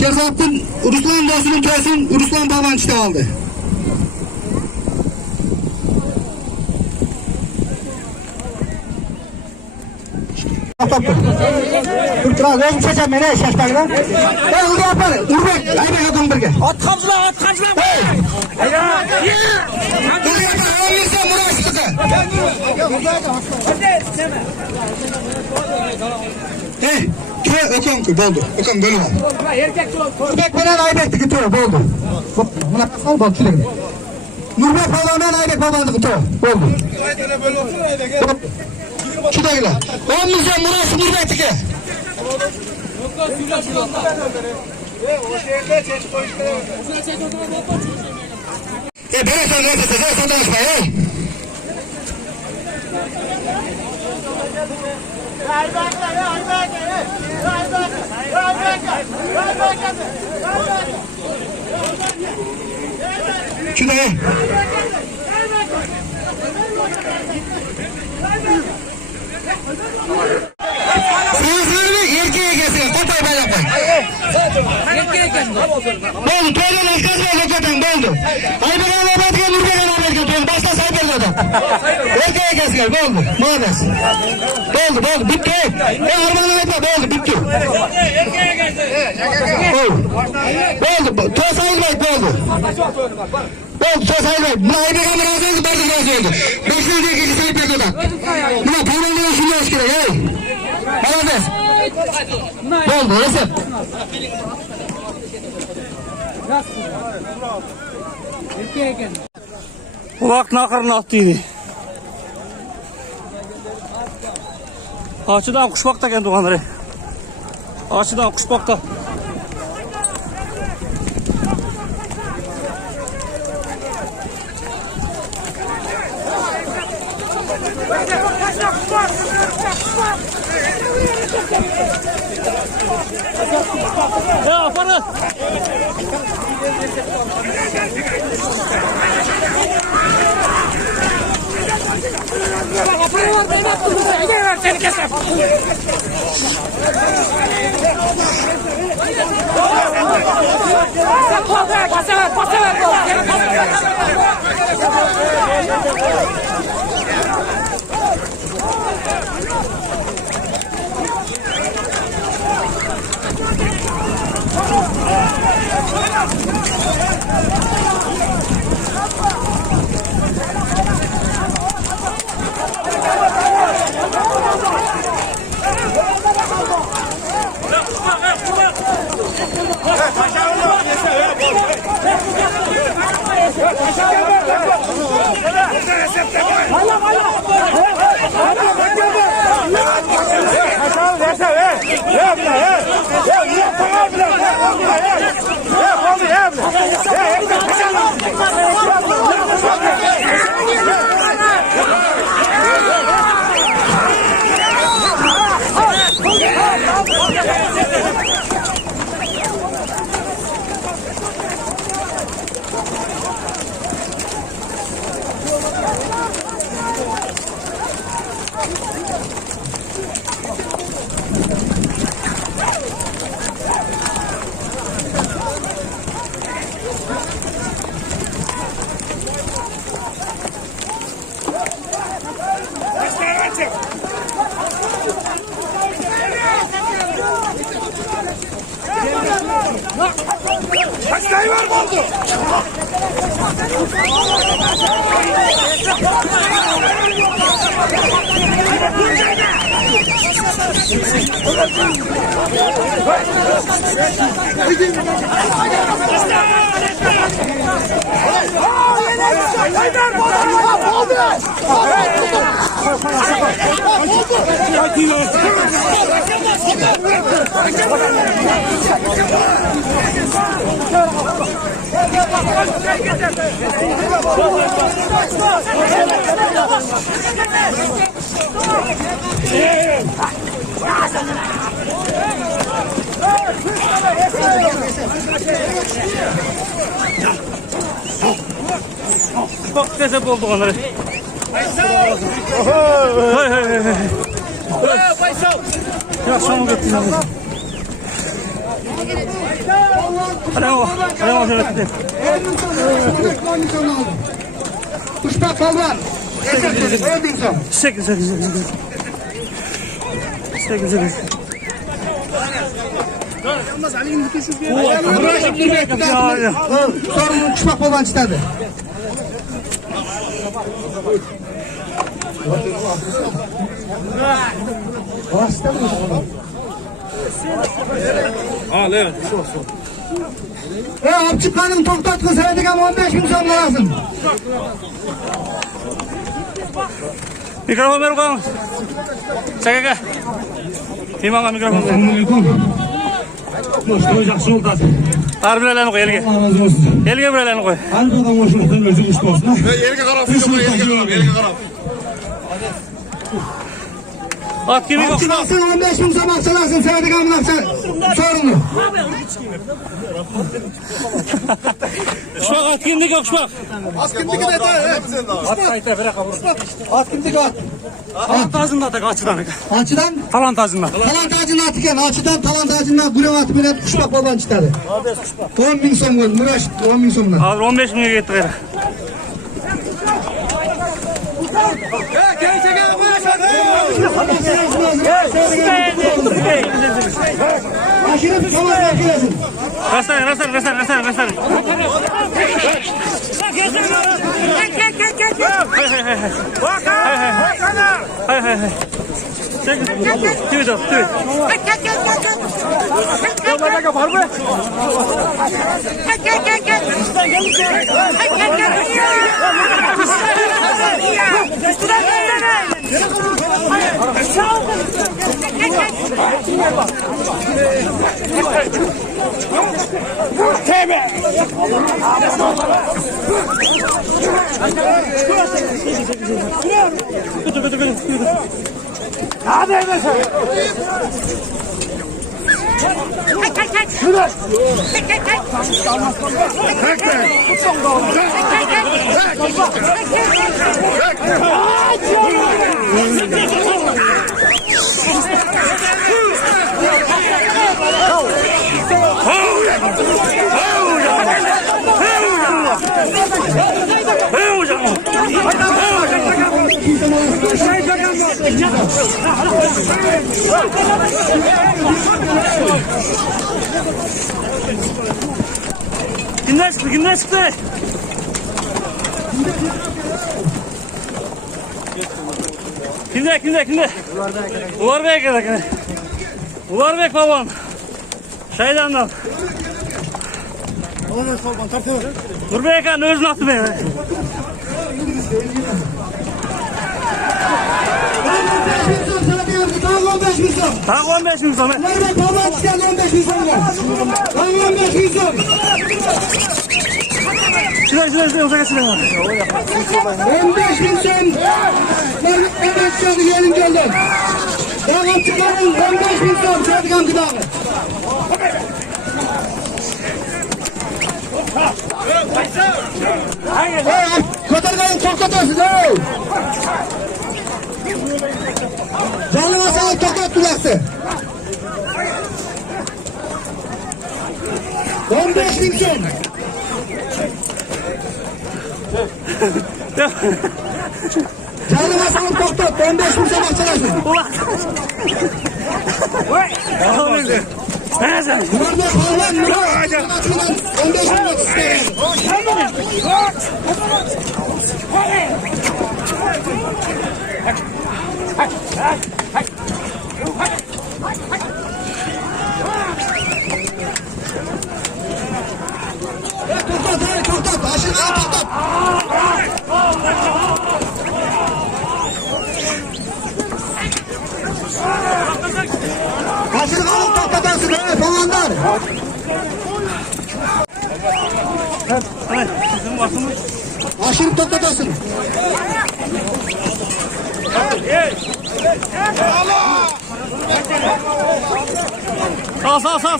Şehzattin Ruslan dostunun tosun Ruslan Palvançı'da aldı. Turturaz özüm seçen beni şaşmakla. Ben hızlı yaparım. Urbek, Aybek adam birge. At kamzıla, at kamzıla. Hızlı yaparım. Olmazsa muraşlıkı. Hey, köy okan boldu. Okan bölüm al. Urbek benen Aybek'ti ki köy boldu. Buna kasal bol çüleğine. Nurbek Palvan'dan Aybek Palvan'dı ki köy boldu. Çüleğine. Olmazsa muraşı Nurbek'ti ki. Böyle söylerse sen danışma ya. Şurada ya. Sığırını erkeğe gelsin. Kopay ben yapayım. Erkeğe gelsin. Boldu. Toydan eskaz var zaten boldu. Aybek Ağabey'e Nurbe'den Amerika. Başta sayıdır zaten. Erkeğe gelsin. Boldu. Muhabbet. Boldu. Bitti. Armanı etme. Boldu. Bitti. Erkeğe gelsin. Boldu. Toy sayılmayız. Boldu. Boldu. Toy sayılmayız. Buna Aybek Ağabey'e razı oldu. 500 diye kişi sayıp yapıyorlar. Buna paranlığı şimdi eskide. Muhabbet. Boldu. Resim. Kulak nakarını attıydı. Açıdan kuşbakta kendi oğlanları. Açıdan kuşbakta. Ya aferin. Kaç tane var mı oldu? Bak tezep oldu onları. Ya şunu götürün. Kuşbak Palvan. 10.000 son. 8. Sorumlu Kuşbak Palvan çıkardı. Apçıklarının toktat kız hediye 15.000 son lazım. Mikrofon ver bakalım. Çekeke. İmam'a mikrofon ver. Assalamualaikum. Boşluğu жақсы oldu. Harbi elini koy elge. Allah razı olsun. Elge bir elini koy. Her bir adam boşluktan özü kuşlu olsun. Elge qarab, elge qarab. At kimi yok. Apçılarsın 15.000 son apçılarsın hediye sorumlu. Kuşbak at kimdik yok kuşbak. Az kimdiki de At kimdik at? Talant ağzında da açıdan. Açıdan? Talant ağzında. Talant ağacına atıken açıdan talant ağacına gurem atı bile Kuşbak Palvan çıkardı. 10.000 son koydum. Muraş 10.000 sondan. Abi 15 bin gitti gayrı. Aşırı tamam yapıyorsun. Restart. Hay. Çek. Tüy. Kimden çıktı? Kimde? Uvarbek Palvan. Şeydan'dan. Nurbek Han özünü attı beni. Tamam 15.000 son. Nurbek Palvan çıkardı 15.000 sondan. Tamam 15.000 son. Şuraya uzak açın. 15.000 son. Nurbek çıkardı gelin gölden. Tamam çıkarın 15.000 son. Çadıkan gıdağı. Kotargayın tokatıyorsunuz. Canlı masalı tokat tulaktı. 15.000 son. Canlı masalı tokat 15.000 son açarsın. Burada Palvan mı? 15.000 isterim. Toktat, aşırı toktat. Aşırı kalın toktatarsın, Palvanlar. Aşırı toktatarsın.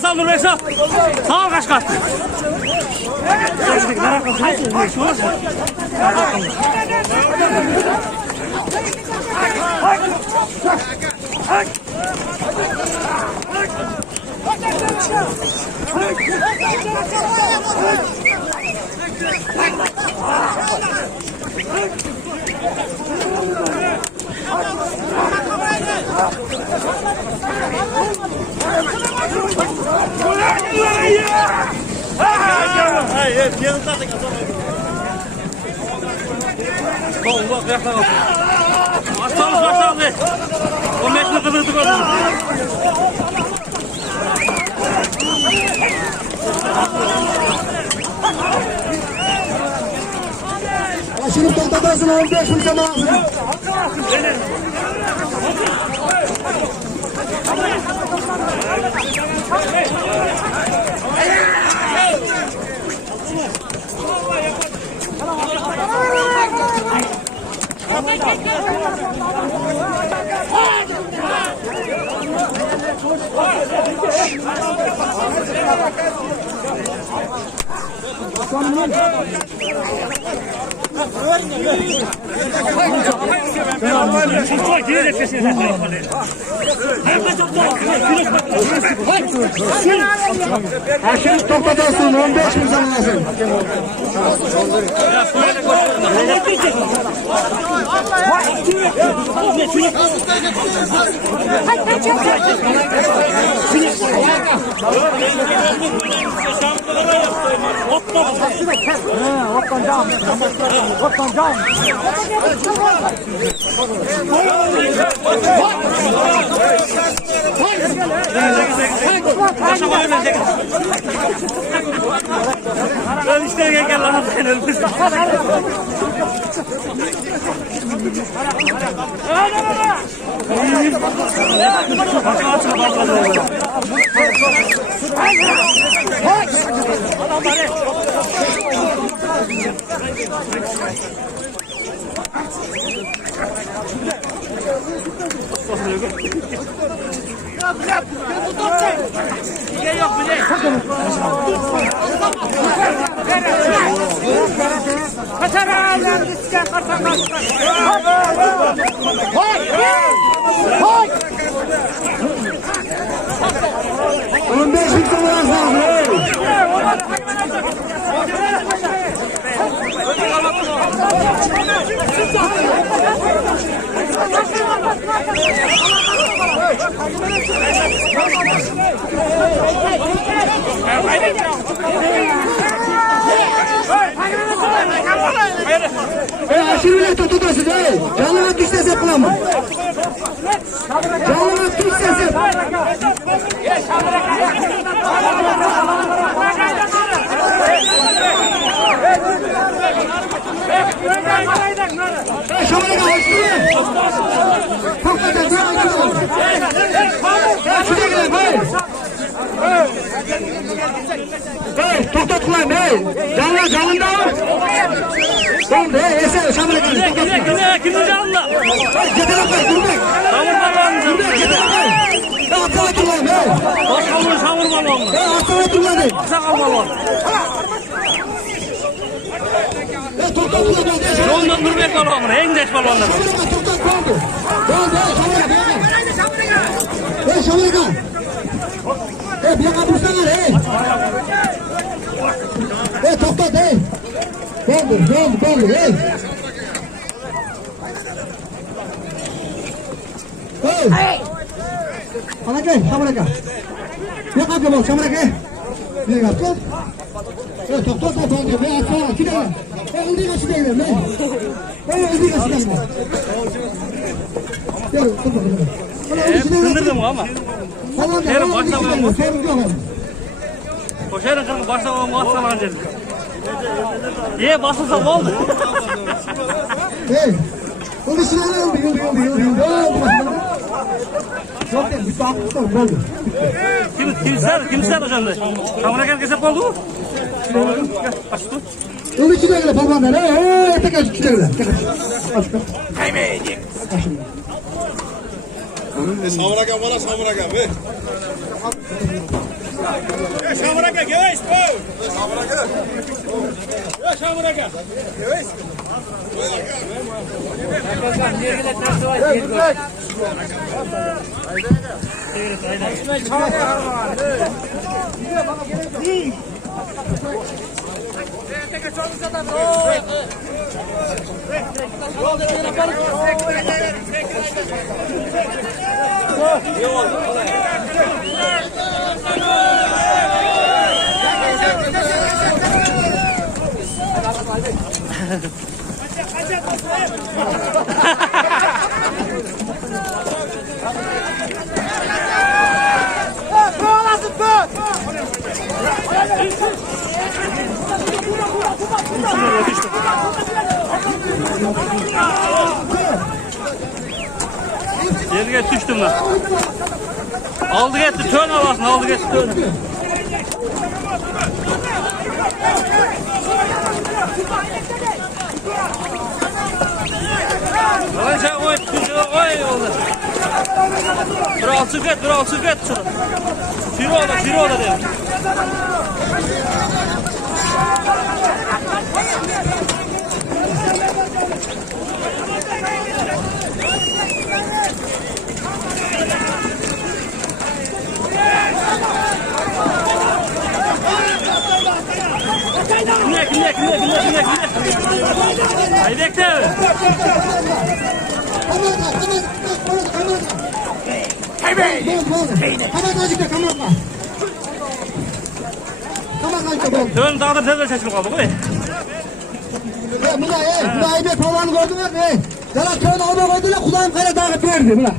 Sağ dur Beşa. Sağ kaç kat. Şimdi to'xtatasın 15 ming so'm. Şimdi to'xtatasın 15 ming so'm olasın. Ben işte gel lan sen ölmüşsün. Aşırı tutasın ey. Canına düşse yapılamam. Canına düşse şöyle hoşçakalın. To'xtatlar, canlar canında. Tamam, esa şamil ekan. Kimni canında? Ketarapay, durmak. Durmak, ketarapay. Atala turmayım, Boshqa savur balon. Atala turmadim. Saqal balon. To'xtatlar. Yo'ldan Nurbek balon, eng dech balonlar. To'xtat qoldi. Şamil ekan. Bir yoqqa tursanlar, to'xtat, Bo'ldi, Anaka, Şamil Ne kadar bol Şamil aka? Ne yaptın? To'xtat, bo'ldi. Men atma, kidaylar. Undiga shidaylar, men. Undiga shidaylar. Yürü, to'xtat. Sindirdim ama. Terim başlamam. Koşarın kırmızı başlamam atsaman dedi. Ye basılsa oldu. Hey, onu şuraya Kimser hocam da. Kamera gel kesip oldu mu? Açtı. Onu şuraya palmanlar. Tek açık şuraya. Kaybedecek. Savuraga bana savuraga ver. Şamuraga geç bu. Savuraga. Şamuraga. Geç. Yerine düştüm lan. Aldı gitti, tön havasını aldı gitti, tön. Lan sen oy, oy oldu. Bir alçık et şunu. Firo ola diyor. Kimle. Haydi bekle. Tön dağda tezler seçilip kaldı koy. Buna ayıp pavanı gördüler mi? Yalan tövbe ona koydular kulağım kayla dağıt verdi buna.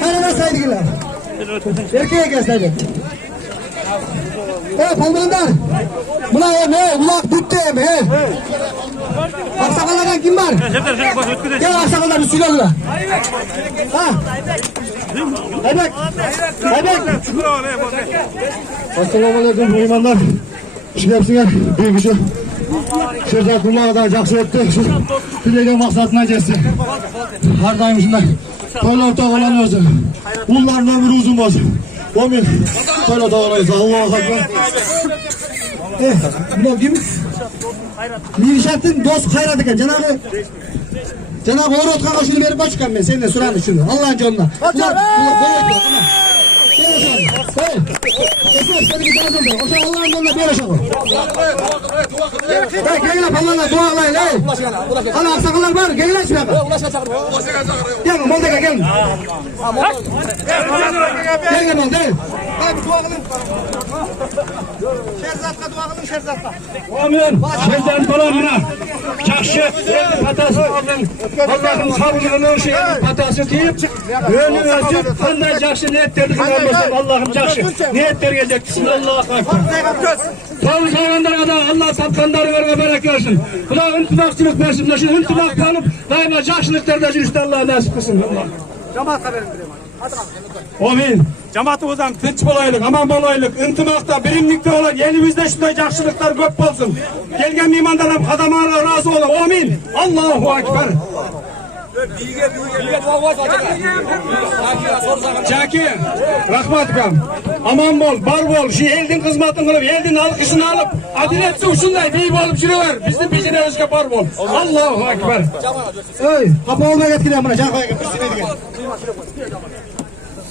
Kayla saydılar. Erkeğe gelseydi. Palmanlar. Buna ne? Kulak bitti mi? Aksakallardan kim var? Gel aksakallar bir suyla buna. Ha? Aybek. Assalamualaikum uymanlar. Şu hepsine büyük işi. Şerzatullah kadar jakşı etti. Şu dilegen maksatına geçsin. Her daim şundan. Böyle orta olan olsun. Bunların ömrü uzun olsun. Amin. Böyle dağılayız. Allah'a ekber. Bu kim? Mirşat'ın dost hayrat eken. Cenab-ı Orotkan'a şunu verip başkan ben. Seninle suranı şunu. Allah'ın canına. Kaçar be! O zaman Allah'ın canına bir aşağı. Gelin Allah'ına dualayın. Hala aksakallar var. Gelin lan şuraya. Gelin Moldega gelin. Gelin Moldega. Şerzat'la dua kılın Şerzat'la. Amin. Şerzat dolamına. Çakşı. Patası aldın. Allah'ın sabrını patası deyip. Önü özüp. Ondan çakşı niyetlerdi. Allah'ım çakşı. Niyetler gelecek. Bismillah'a kadar. Sağ hayvanlar kadar Allah tapkanları verme berek versin. Kulağı ıntınakçılık versin. Şimdi ıntınaklı kalıp daima çakşılıklarda işte Allah'a nasip kılsın. Cemaat haberini vereyim. Amin. Cemaatımızdan tinç olaylık, aman olaylık, ıntımakta, birimlikte olan elimizde şunday jakşılıklar köp olsun. Gelgen mimandarım kadamalarla razı olun. Amin. Allahu Ekber. Çaki, rahmatkam. Aman bol, bar bol, şu eldin kızmatını kılıp, eldin alkışını alıp, adiletsi uçunday deyip olup şuraya bizim peşine özge bar bol. Allahu Ekber. Kapı olmaya etkilen buna, can koyun.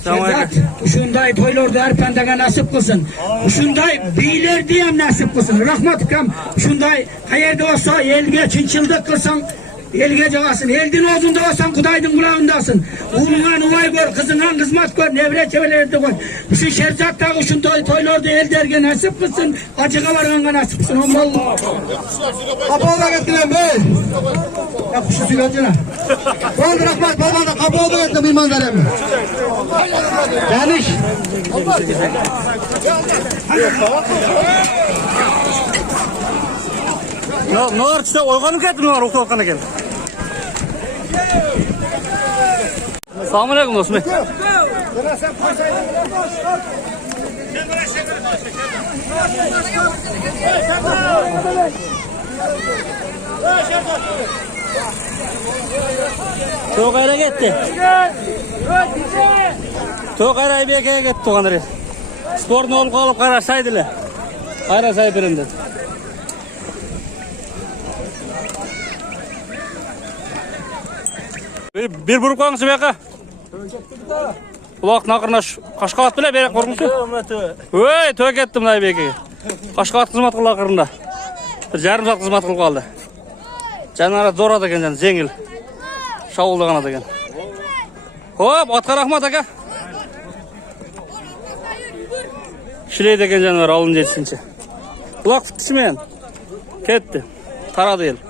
Şerzat, uşunday toylarda erpendege nasip kılsın. Uşunday beyler diyem nasip kılsın. Rahmatkam, uşunday hayerde olsa elge çinçildik kılsan, elge cevasın. Eldin ağzında olsan kudaydın kulağındasın. Oğluna nuvay gör, kızına kızmat gör, nevre çevelerde gör. Şu Şerzat da uşunday toylarda el derge nasip kılsın. Acıga varganga nasip kılsın. Allah. Kapı olmaya etkilen be. Ya kuşu suylancına. Oldu rahmat, babanda kapı olmaya etkilen imanlarım. Yanlış. Ne var işte oyganıp getir ne var okutana gel. Selamun aleyküm dostum. Çok ayra gitti. Çok ayra bir gitti toğanları. Sporun olup kalıp karasaydılar. Karasay birinde. Bir buruk koyun Sibeka. Бұлақтың ақырына Қашқабат біле берек қорғыншы. Өй, төй кетті мұнай бекеге. Қашқабат қызмат қыл ақырында. Бір жарым сағат қызмат қыл қалды. Жанара зорады екен жан, зеңіл. Шауылдаған екен. Хоп, атқа рахмат ака. Шілейді екен жанар, алын жетісінше. Бұлақ түттісімен. Кетті. Тарады ел.